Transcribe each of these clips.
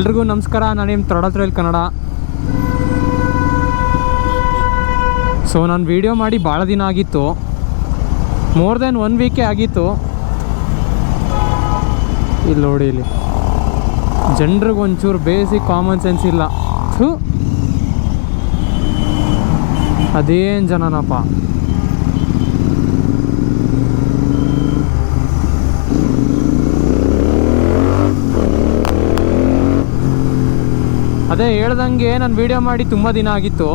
ಎಲ್ರಿಗೂ ನಮಸ್ಕಾರ. ನಾನು ನಿಮ್ಮ ತೊಡತ್ರಲ್ಲಿ ಕನ್ನಡ. ಸೊ ನಾನು ವೀಡಿಯೋ ಮಾಡಿ ಭಾಳ ದಿನ ಆಗಿತ್ತು, ಮೋರ್ ದೆನ್ 1 ವೀಕೇ ಆಗಿತ್ತು. ಇಲ್ಲಿ ನೋಡಿ, ಇಲ್ಲಿ ಜನರಿಗೆ ಒಂಚೂರು ಬೇಸಿಕ್ ಕಾಮನ್ ಸೆನ್ಸ್ ಇಲ್ಲ. ಅದೇನು ಜನನಪ್ಪ. ಅದೇ ಹೇಳ್ದಂಗೆ ನಾನು ವೀಡಿಯೋ ಮಾಡಿ ತುಂಬ ದಿನ ಆಗಿತ್ತು,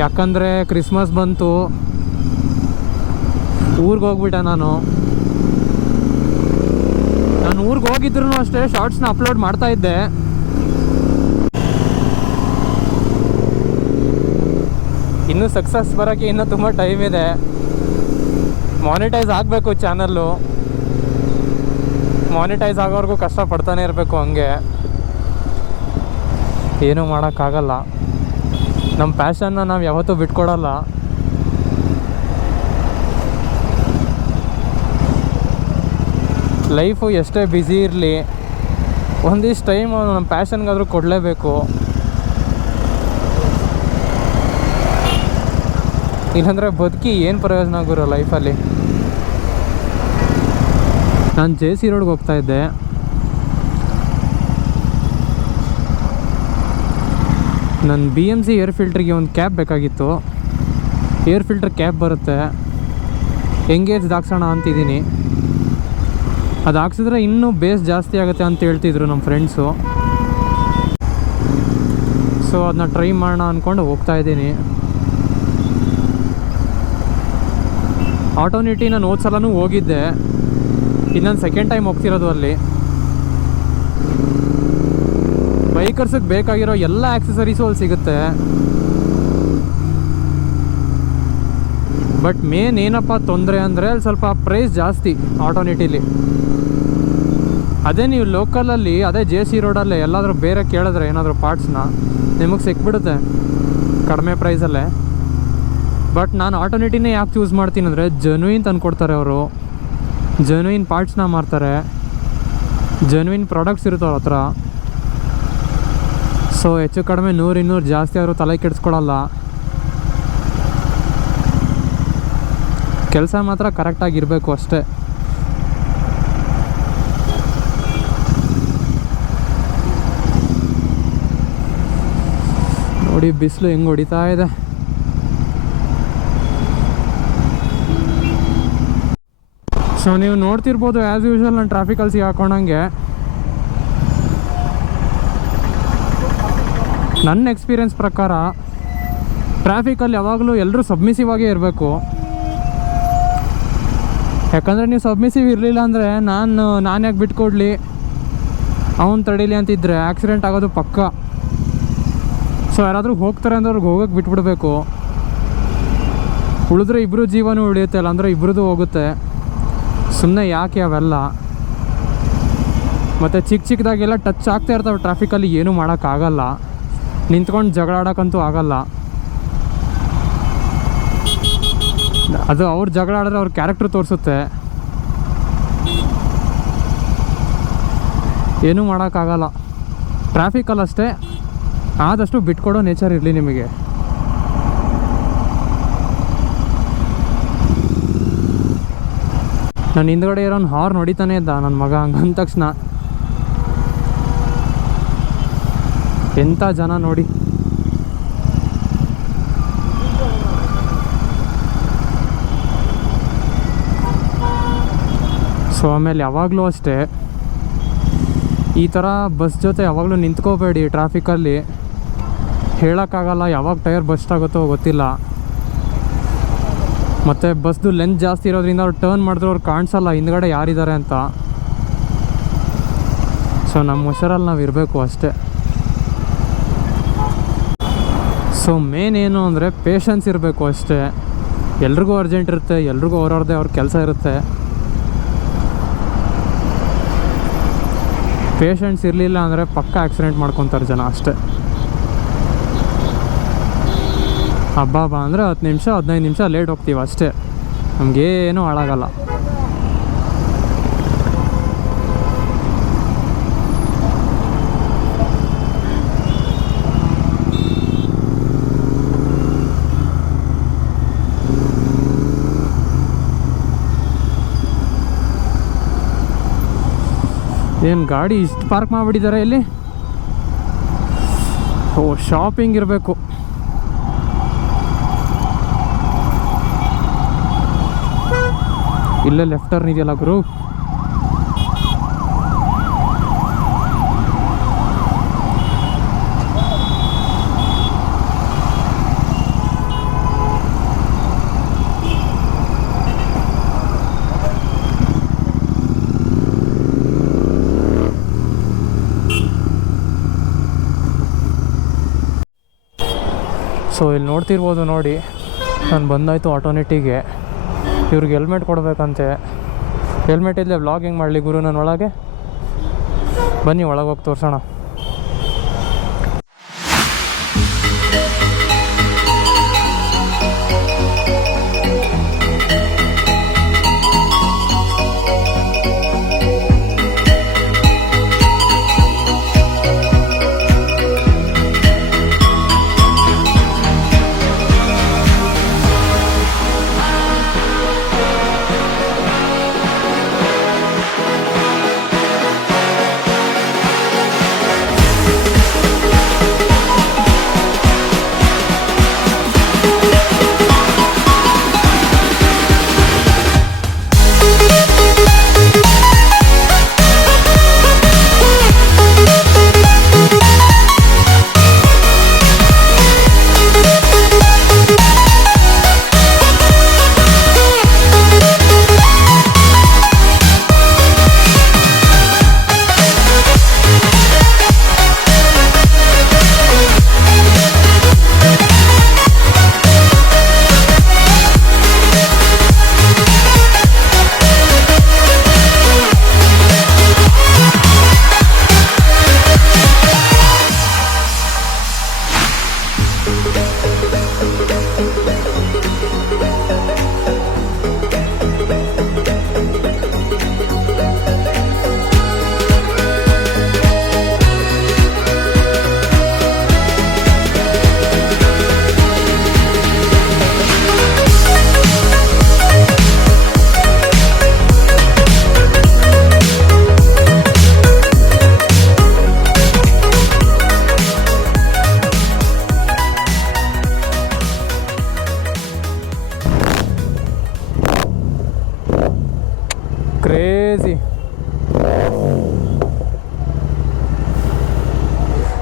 ಯಾಕಂದರೆ ಕ್ರಿಸ್ಮಸ್ ಬಂತು, ಊರಿಗೆ ಹೋಗ್ಬಿಟ್ಟೆ. ನಾನು ಊರಿಗೆ ಹೋಗಿದ್ರು ಅಷ್ಟೇ ಶಾರ್ಟ್ಸ್ನ ಅಪ್ಲೋಡ್ ಮಾಡ್ತಾಯಿದ್ದೆ. ಇನ್ನೂ ಸಕ್ಸಸ್ ಬರೋಕ್ಕೆ ಇನ್ನೂ ತುಂಬ ಟೈಮ್ ಇದೆ. ಮಾನಿಟೈಸ್ ಆಗಬೇಕು ಚಾನಲ್ಲು. ಮಾನಿಟೈಸ್ ಆಗೋವರೆಗೂ ಕಷ್ಟಪಡ್ತಾನೆ ಇರಬೇಕು. ಹಂಗೆ ಏನೂ ಮಾಡೋಕ್ಕಾಗಲ್ಲ. ನಮ್ಮ ಪ್ಯಾಷನ್ನ ನಾವು ಯಾವತ್ತೂ ಬಿಟ್ಕೊಡಲ್ಲ. ಲೈಫು ಎಷ್ಟೇ ಬ್ಯುಸಿ ಇರಲಿ, ಒಂದಿಷ್ಟು ಟೈಮು ನಮ್ಮ ಪ್ಯಾಷನ್ಗಾದರೂ ಕೊಡಲೇಬೇಕು. ಇಲ್ಲಾಂದರೆ ಬದುಕಿ ಏನು ಪ್ರಯೋಜನ ಆಗೋರು ಲೈಫಲ್ಲಿ. ನಾನು JC ರೋಡ್ಗೆ ಹೋಗ್ತಾಯಿದ್ದೆ. ನನ್ನ BMC ಏರ್ ಫಿಲ್ಟ್ರಿಗೆ ಒಂದು ಕ್ಯಾಬ್ ಬೇಕಾಗಿತ್ತು. ಏರ್ ಫಿಲ್ಟ್ರ್ ಕ್ಯಾಬ್ ಬರುತ್ತೆ, ಎಂಗೇಜ್ ಹಾಕ್ಸೋಣ ಅಂತಿದ್ದೀನಿ. ಅದು ಹಾಕ್ಸಿದ್ರೆ ಇನ್ನೂ ಬೇಸ್ ಜಾಸ್ತಿ ಆಗುತ್ತೆ ಅಂತ ಹೇಳ್ತಿದ್ರು ನಮ್ಮ ಫ್ರೆಂಡ್ಸು. ಸೊ ಅದನ್ನ ಟ್ರೈ ಮಾಡೋಣ ಅಂದ್ಕೊಂಡು ಹೋಗ್ತಾಯಿದ್ದೀನಿ. ಆಟೋನಿಟಿ ನಾನು ಹೋದ ಸಲನೂ ಹೋಗಿದ್ದೆ, ಇನ್ನೊಂದು ಸೆಕೆಂಡ್ ಟೈಮ್ ಹೋಗ್ತಿರೋದು. ಅಲ್ಲಿ ಬೈಕರ್ಸಿಗೆ ಬೇಕಾಗಿರೋ ಎಲ್ಲ ಆಕ್ಸೆಸರೀಸು ಅಲ್ಲಿ ಸಿಗುತ್ತೆ. ಬಟ್ ಮೇನ್ ಏನಪ್ಪ ತೊಂದರೆ ಅಂದರೆ ಅಲ್ಲಿ ಸ್ವಲ್ಪ ಪ್ರೈಸ್ ಜಾಸ್ತಿ ಆಟೋನಿಟಿಲಿ. ಅದೇ ನೀವು ಲೋಕಲಲ್ಲಿ, ಅದೇ JC ರೋಡಲ್ಲೇ ಎಲ್ಲಾದರೂ ಬೇರೆ ಕೇಳಿದ್ರೆ ಏನಾದರೂ ಪಾರ್ಟ್ಸ್ನ ನಿಮಗೆ ಸಿಕ್ಬಿಡುತ್ತೆ ಕಡಿಮೆ ಪ್ರೈಸಲ್ಲೇ. ಬಟ್ ನಾನು ಆಟೋನಿಟಿನೇ ಯಾಕೆ ಚೂಸ್ ಮಾಡ್ತೀನಿ ಅಂದರೆ, ಜೆನ್ಯೂನ್ ತಂದುಕೊಡ್ತಾರೆ ಅವರು, ಜೆನ್ಯೂನ್ ಪಾರ್ಟ್ಸ್ನ ಮಾರ್ತಾರೆ, ಜೆನ್ಯೂನ್ ಪ್ರಾಡಕ್ಟ್ಸ್ ಇರುತ್ತೆ ಅವ್ರ ಹತ್ರ. ಸೊ ಹೆಚ್ಚು ಕಡಿಮೆ 100-200 ಜಾಸ್ತಿ ಆದರೂ ತಲೆ ಕೆಡಿಸ್ಕೊಳ್ಳಲ್ಲ. ಕೆಲಸ ಮಾತ್ರ ಕರೆಕ್ಟಾಗಿರಬೇಕು ಅಷ್ಟೇ. ನೋಡಿ ಬಿಸಿಲು ಹೆಂಗೆ ಹೊಡಿತಾ ಇದೆ. ಸೊ ನೀವು ನೋಡ್ತಿರ್ಬೋದು, ಆ್ಯಸ್ ಯೂಶ್ವಲ್ ನಾನು ಟ್ರಾಫಿಕಲ್ಲಿ ಸಿಗಾಕೊಂಡಂಗೆ. ನನ್ನ ಎಕ್ಸ್ಪೀರಿಯನ್ಸ್ ಪ್ರಕಾರ ಟ್ರಾಫಿಕಲ್ಲಿ ಯಾವಾಗಲೂ ಎಲ್ಲರೂ ಸಬ್ಮಿಸಿವ್ ಆಗೇ ಇರಬೇಕು. ಯಾಕಂದರೆ ನೀವು ಸಬ್ಮಿಸಿವ್ ಇರಲಿಲ್ಲ ಅಂದರೆ ನಾನು ಯಾಕೆ ಬಿಟ್ಕೊಡ್ಲಿ, ಅವನು ತಡೀಲಿ ಅಂತಿದ್ರೆ ಆಕ್ಸಿಡೆಂಟ್ ಆಗೋದು ಪಕ್ಕ. ಸೊ ಯಾರಾದರೂ ಹೋಗ್ತಾರೆ ಅಂದ್ರೆ ಅವ್ರಿಗೆ ಹೋಗೋಕ್ಕೆ ಬಿಟ್ಬಿಡ್ಬೇಕು. ಉಳಿದ್ರೆ ಇಬ್ಬರು ಜೀವನೂ ಉಳಿಯುತ್ತೆ, ಅಲ್ಲ ಅಂದರೆ ಇಬ್ಬರದು ಹೋಗುತ್ತೆ. ಸುಮ್ಮನೆ ಯಾಕೆ ಅವೆಲ್ಲ. ಮತ್ತು ಚಿಕ್ಕದಾಗೆಲ್ಲ ಟಚ್ ಆಗ್ತಾ ಇರ್ತವೆ ಟ್ರಾಫಿಕಲ್ಲಿ, ಏನೂ ಮಾಡೋಕ್ಕಾಗಲ್ಲ. ನಿಂತ್ಕೊಂಡು ಜಗಳ ಆಡೋಕ್ಕಂತೂ ಆಗಲ್ಲ. ಅದು ಅವ್ರು ಜಗಳ ಆಡಿದ್ರೆ ಅವ್ರ ಕ್ಯಾರೆಕ್ಟ್ರ್ ತೋರಿಸುತ್ತೆ, ಏನೂ ಮಾಡೋಕ್ಕಾಗಲ್ಲ. ಟ್ರಾಫಿಕಲ್ಲಷ್ಟೇ ಆದಷ್ಟು ಬಿಟ್ಕೊಡೋ ನೇಚರ್ ಇರಲಿ ನಿಮಗೆ. ನಾನು ಹಿಂದ್ಗಡೆ ಇರೋನು ಹಾರ್ನ್ ಹೊಡಿತಾನೆ ಇದ್ದ ನನ್ನ ಮಗ. ಹಂಗಂದ ತಕ್ಷಣ ಎಂಥ ಜನ ನೋಡಿ. ಸೊ ಆಮೇಲೆ ಯಾವಾಗಲೂ ಅಷ್ಟೇ, ಈ ಥರ ಬಸ್ ಜೊತೆ ಯಾವಾಗಲೂ ನಿಂತ್ಕೋಬೇಡಿ ಟ್ರಾಫಿಕಲ್ಲಿ. ಹೇಳೋಕ್ಕಾಗಲ್ಲ ಯಾವಾಗ ಟೈರ್ ಬಸ್ಟ್ ಆಗುತ್ತೋ ಗೊತ್ತಿಲ್ಲ. ಮತ್ತು ಬಸ್ದು ಲೆಂತ್ ಜಾಸ್ತಿ ಇರೋದ್ರಿಂದ ಅವ್ರು ಟರ್ನ್ ಮಾಡಿದ್ರೆ ಅವ್ರು ಕಾಣಿಸಲ್ಲ ಹಿಂದ್ಗಡೆ ಯಾರಿದ್ದಾರೆ ಅಂತ. ಸೊ ನಮ್ಮ ಹುಷಾರಲ್ಲಿ ನಾವು ಇರಬೇಕು ಅಷ್ಟೇ. ಸೊ ಮೇನ್ ಏನು ಅಂದರೆ ಪೇಷನ್ಸ್ ಇರಬೇಕು ಅಷ್ಟೇ. ಎಲ್ರಿಗೂ ಅರ್ಜೆಂಟ್ ಇರುತ್ತೆ, ಎಲ್ರಿಗೂ ಅವ್ರವ್ರದ್ದೇ ಅವ್ರ ಕೆಲಸ ಇರುತ್ತೆ. ಪೇಷನ್ಸ್ ಇರಲಿಲ್ಲ ಅಂದರೆ ಪಕ್ಕ ಆಕ್ಸಿಡೆಂಟ್ ಮಾಡ್ಕೊತಾರೆ ಜನ ಅಷ್ಟೇ. ಹಬ್ಬ ಅಂದರೆ 10 ನಿಮಿಷ 15 ನಿಮಿಷ ಲೇಟ್ ಹೋಗ್ತೀವಿ ಅಷ್ಟೇ, ನಮಗೇನೂ ಹಾಳಾಗಲ್ಲ. ಏನು ಗಾಡಿ ಇಷ್ಟು ಪಾರ್ಕ್ ಮಾಡಿಬಿಟ್ಟಿದ್ದಾರೆ ಇಲ್ಲಿ. ಓ ಶಾಪಿಂಗ್ ಇರಬೇಕು. ಇಲ್ಲೇ ಲೆಫ್ಟ್ ಟರ್ನ್ ಇದೆಯಲ್ಲ ಗುರು. ಸೊ ಇಲ್ಲಿ ನೋಡ್ತಿರ್ಬೋದು ನೋಡಿ, ನಾನು ಬಂದಾಯಿತು ಆಟೋನೆಟಿಗೆ. ಇವ್ರಿಗೆ ಹೆಲ್ಮೆಟ್ ಕೊಡಬೇಕಂತೆ. ಹೆಲ್ಮೆಟ್ ಇಲ್ಲದೆ ವ್ಲಾಗ್ ಹೆಂಗೆ ಮಾಡಲಿ ಗುರು ನಾನು ಒಳಗೆ? ಬನ್ನಿ ಒಳಗೆ ಹೋಗಿ ತೋರಿಸೋಣ. ಕ್ರೇಜಿ,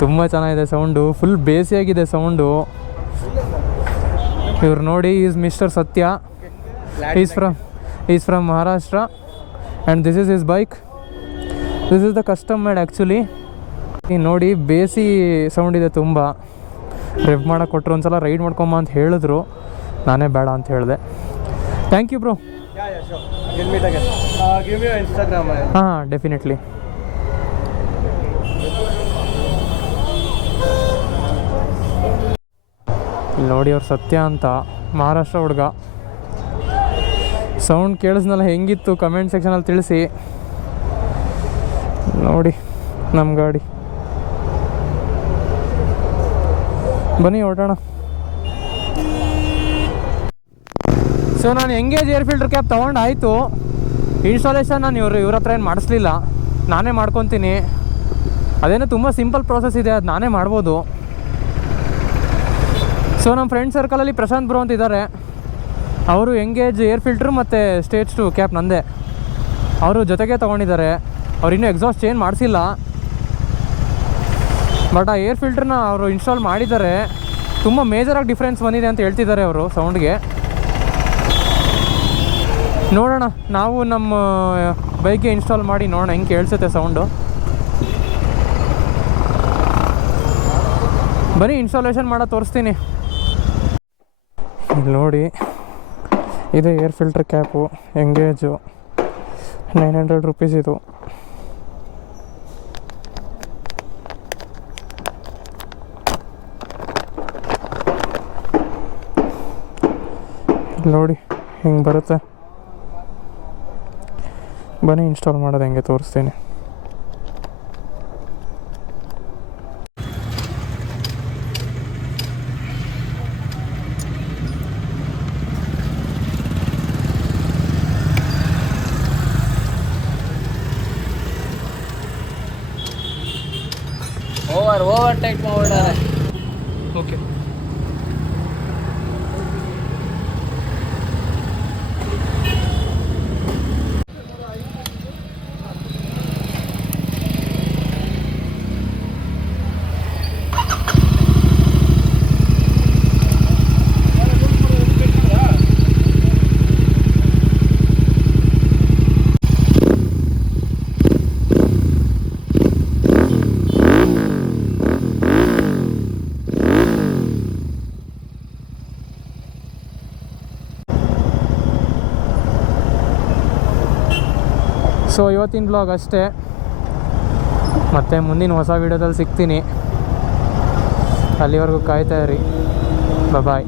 ತುಂಬ ಚೆನ್ನಾಗಿದೆ ಸೌಂಡು. Full ಬೇಸಿಯಾಗಿದೆ sound. ಇವ್ರು ನೋಡಿ, ಈಸ್ ಮಿಸ್ಟರ್ ಸತ್ಯ. Is from Maharashtra and this is his bike. This is the custom made actually. ನೋಡಿ ಬೇಸಿ ಸೌಂಡ್ ಇದೆ ತುಂಬ. ರೆವ್ ಮಾಡೋಕ್ಕೆ ಕೊಟ್ಟರು, ಒಂದು ಸಲ ರೈಡ್ ಮಾಡ್ಕೊಂಬ ಅಂತ ಹೇಳಿದ್ರು. ನಾನೇ ಬೇಡ ಅಂತ ಹೇಳಿದೆ. Thank you bro. ಹಾಂ ಡೆಫಿನೆಟ್ಲಿ. ಇಲ್ಲಿ ನೋಡಿ, ಅವ್ರು ಸತ್ಯ ಅಂತ, ಮಹಾರಾಷ್ಟ್ರ ಹುಡುಗ. ಸೌಂಡ್ ಕೇಳಿಸ್ನಲ್ಲ ಹೆಂಗಿತ್ತು ಕಮೆಂಟ್ ಸೆಕ್ಷನಲ್ಲಿ ತಿಳಿಸಿ. ನೋಡಿ ನಮ್ಮ ಗಾಡಿ. ಬನ್ನಿ ಹೊರಟೋಣ. ಸೊ ನಾನು ಎಂಗೇಜ್ ಏರ್ ಫಿಲ್ಟರ್ ಕ್ಯಾಪ್ ತೊಗೊಂಡಾಯಿತು. ಇನ್ಸ್ಟಾಲೇಷನ್ ನಾನು ಇವ್ರ ಹತ್ರ ಏನು ಮಾಡಿಸ್ಲಿಲ್ಲ, ನಾನೇ ಮಾಡ್ಕೊತೀನಿ. ಅದೇನೋ ತುಂಬ ಸಿಂಪಲ್ ಪ್ರೋಸೆಸ್ ಇದೆ, ಅದು ನಾನೇ ಮಾಡ್ಬೋದು. ಸೊ ನಮ್ಮ ಫ್ರೆಂಡ್ ಸರ್ಕಲಲ್ಲಿ ಪ್ರಶಾಂತ್ ಬ್ರೋ ಅಂತ ಇದ್ದಾರೆ. ಅವರು ಎಂಗೇಜ್ ಏರ್ ಫಿಲ್ಟ್ರು ಮತ್ತು ಸ್ಟೇಜ್ 2 ಕ್ಯಾಪ್ ನಂದೆ. ಅವರು ಜೊತೆಗೆ ತೊಗೊಂಡಿದ್ದಾರೆ. ಅವ್ರು ಇನ್ನೂ ಎಕ್ಸಾಸ್ಟ್ ಚೇಂಜ್ ಮಾಡಿಸಿಲ್ಲ. ಬಟ್ ಆ ಏರ್ ಫಿಲ್ಟ್ರನ್ನ ಅವರು ಇನ್ಸ್ಟಾಲ್ ಮಾಡಿದ್ದಾರೆ. ತುಂಬ ಮೇಜರಾಗಿ ಡಿಫ್ರೆನ್ಸ್ ಬಂದಿದೆ ಅಂತ ಹೇಳ್ತಿದ್ದಾರೆ ಅವರು ಸೌಂಡ್ಗೆ. ನೋಡೋಣ, ನಾವು ನಮ್ಮ ಬೈಕ್ಗೆ ಇನ್ಸ್ಟಾಲ್ ಮಾಡಿ ನೋಡೋಣ ಹೆಂಗೆ ಕೇಳಿಸುತ್ತೆ ಸೌಂಡು. ಬನ್ನಿ ಇನ್ಸ್ಟಾಲೇಷನ್ ಮಾಡೋ ತೋರಿಸ್ತೀನಿ. ಇಲ್ಲಿ ನೋಡಿ, ಇದೆ air filter cap, engage, 900 rupees ಇದು. ನೋಡಿ ಹಿಂಗೆ ಬರುತ್ತೆ. ಬನ್ನಿ ಇನ್ಸ್ಟಾಲ್ ಮಾಡೋದು ಹೆಂಗೆ ತೋರಿಸ್ತೀನಿ. ಓವರ್ಟೇಕ್ ಮಾಡ್ಬಿಟ್ಟಾರೆ. ಓಕೆ ಸೊ ಇವತ್ತಿನ ಬ್ಲಾಗ್ ಅಷ್ಟೇ. ಮತ್ತೆ ಮುಂದಿನ ಹೊಸ ವೀಡಿಯೋದಲ್ಲಿ ಸಿಗ್ತೀನಿ. ಅಲ್ಲಿವರೆಗೂ ಕಾಯ್ತಾ ಇರಿ. ಬಾಯ್.